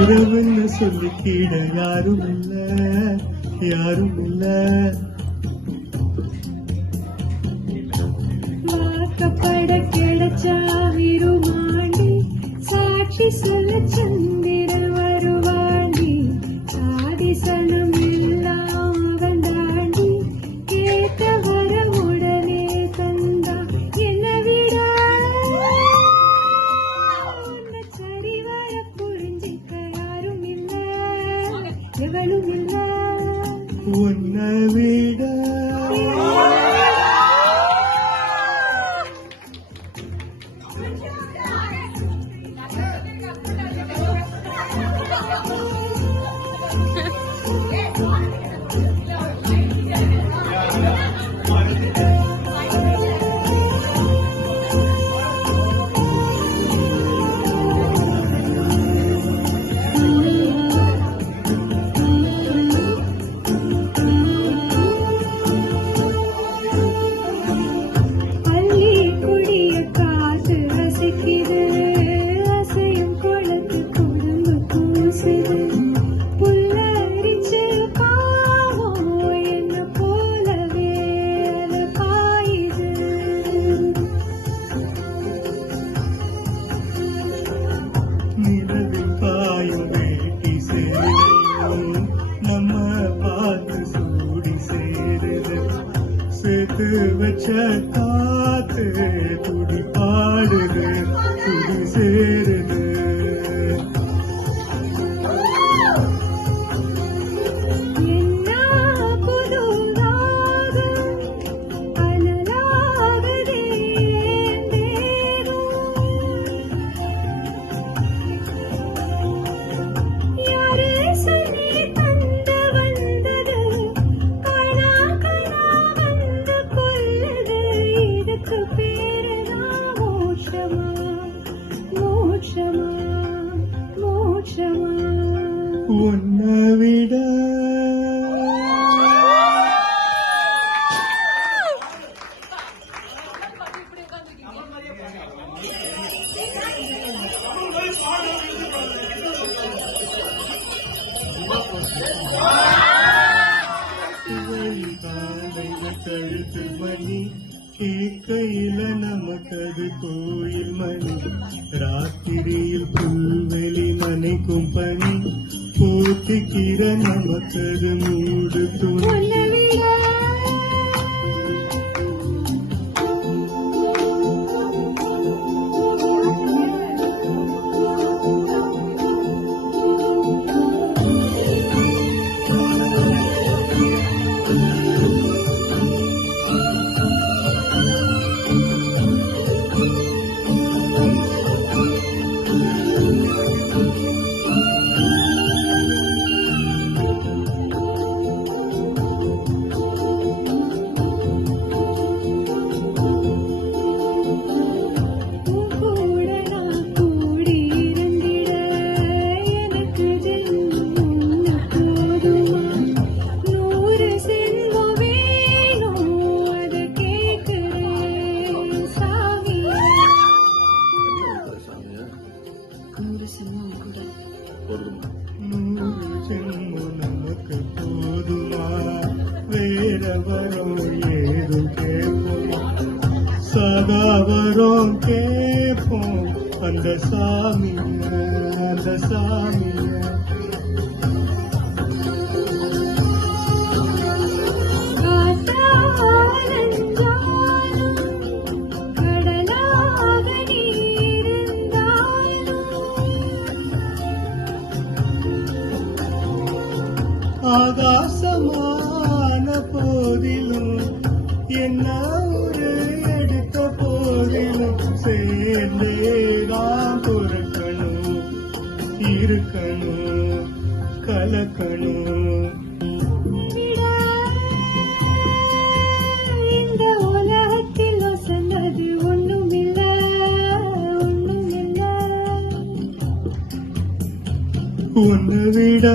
இரவுன்னு சொல்லிக்கிட யாரும் இல்ல யாரும் இல்ல. வாக்கப்பட கிடைச்சா விருமாண்டி சாட்சி சொல்ல சந்திரன் வருவாண்டி சாதி சனம் எல்லாம் வந்தாண்டி கேட்க வர உடனே தந்தா என்ன விட சரி வர புரிஞ்சிக்க யாரும் இல்ல எவனும் இல்ல உன்னை விட வச்ச காத்து துடி பாடுது துடி சேருது. உன்னை விட கழுத்து மணி கேட்கையில நமக்கது கோயில் மணி ராத்திரியில் புல்வெளி மனைக்கும் பணி போத்திக்கிற நமக்கது மூடு துணி. நமக்கு போதுமா வேற வரும் ஏதும் கேட்போம் சதா வரும் கேட்போம் அந்த சாமிய கடலாக ஆகாசமான போதிலும் என்ன ஒரு எடுத்த போதிலும் சேர்ந்தேதான் பொறுக்கணும் இருக்கணும் கலக்கணும். இந்த உலகத்தில் வசந்தது ஒண்ணுமில்ல ஒண்ணுமில்ல. உன்னை விட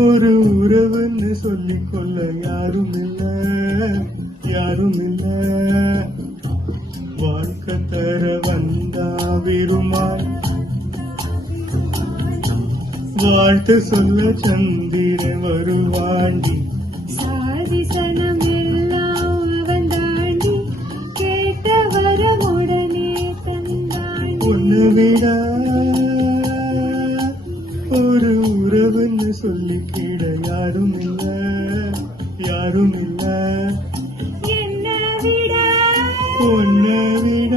ஒரு உறவுன்னு சொல்லிக்கொள்ள யாரும் இல்ல யாரும் இல்ல. வாழ்க்கை தர வந்தா விருமாய் வாழ்த்து சொல்ல சந்திரன் வருவாண்டி. சாதி சனம் எல்லாம் அவன் தாண்டி கேட்ட வரமுடனே தந்தாண்டி. உன்னை விட ஒரு உறவுன்னு சொல்லிக்கிட யாரும் இல்ல யாரும் இல்ல. என்னை விட உன்னை விட